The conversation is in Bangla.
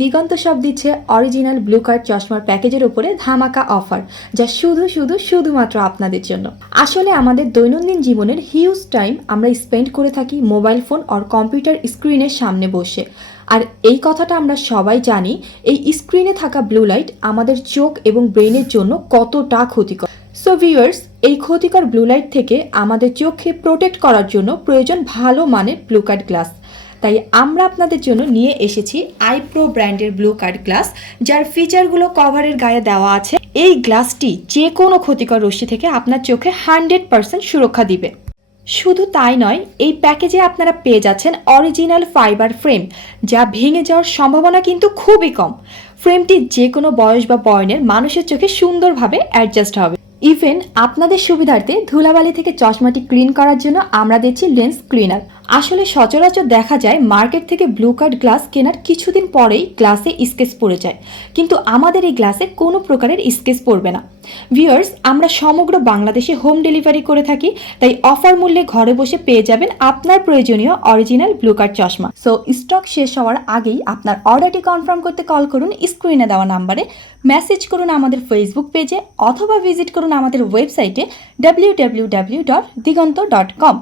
দিগন্ত সব দিচ্ছে অরিজিনাল ব্লু কার্ড চশমার প্যাকেজের উপরে ধামাকা অফার যা শুধু শুধু শুধুমাত্র আপনাদের জন্য। আসলে আমাদের দৈনন্দিন জীবনের হিউজ টাইম আমরা স্পেন্ড করে থাকি মোবাইল ফোন আর কম্পিউটার স্ক্রিনের সামনে বসে। আর এই কথাটা আমরা সবাই জানি, এই স্ক্রিনে থাকা ব্লু লাইট আমাদের চোখ এবং ব্রেনের জন্য কতটা ক্ষতিকর। সো ভিউয়ার্স এই ক্ষতিকর ব্লু লাইট থেকে আমাদের চোখকে প্রোটেক্ট করার জন্য প্রয়োজন ভালো মানের ব্লু কার্ড গ্লাস তাই আমরা আপনাদের জন্য নিয়ে এসেছি আইপ্রো ব্র্যান্ডের ব্লু কার্ড গ্লাস, যার ফিচারগুলো কভারের গায়ে দেওয়া আছে। এই গ্লাসটি যে কোনো ক্ষতিকর রশ্মি থেকে আপনার চোখে হান্ড্রেড পার্সেন্ট সুরক্ষা দিবে। শুধু তাই নয়, এই প্যাকেজে আপনারা পেয়ে যাচ্ছেন অরিজিনাল ফাইবার ফ্রেম, যা ভেঙে যাওয়ার সম্ভাবনা কিন্তু খুবই কম। ফ্রেমটি যে কোনো বয়স বা বয়নের মানুষের চোখে সুন্দরভাবে অ্যাডজাস্ট হবে। ইভেন আপনাদের সুবিধার্থে ধুলাবালি থেকে চশমাটি ক্লিন করার জন্য আমরা দিচ্ছি লেন্স ক্লিনার আসলে সচরাচর দেখা যায় মার্কেট থেকে ব্লু কার্ড গ্লাস কেনার কিছুদিন পরেই গ্লাসে স্কেচ পড়ে যায়। কিন্তু আমাদের এই গ্লাসে কোনো প্রকারের স্কেচ পড়বে না। ভিউয়ার্স, আমরা সমগ্র বাংলাদেশে হোম ডেলিভারি করে থাকি, তাই অফার মূল্যে ঘরে বসে পেয়ে যাবেন আপনার প্রয়োজনীয় অরিজিনাল ব্লু কার্ড চশমা। সো, স্টক শেষ হওয়ার আগেই আপনার অর্ডারটি কনফার্ম করতে কল করুন স্ক্রিনে দেওয়া নাম্বারে, মেসেজ করুন আমাদের ফেসবুক পেজে অথবা ভিজিট করুন আমাদের ওয়েবসাইটে W W W dot Diganta dot com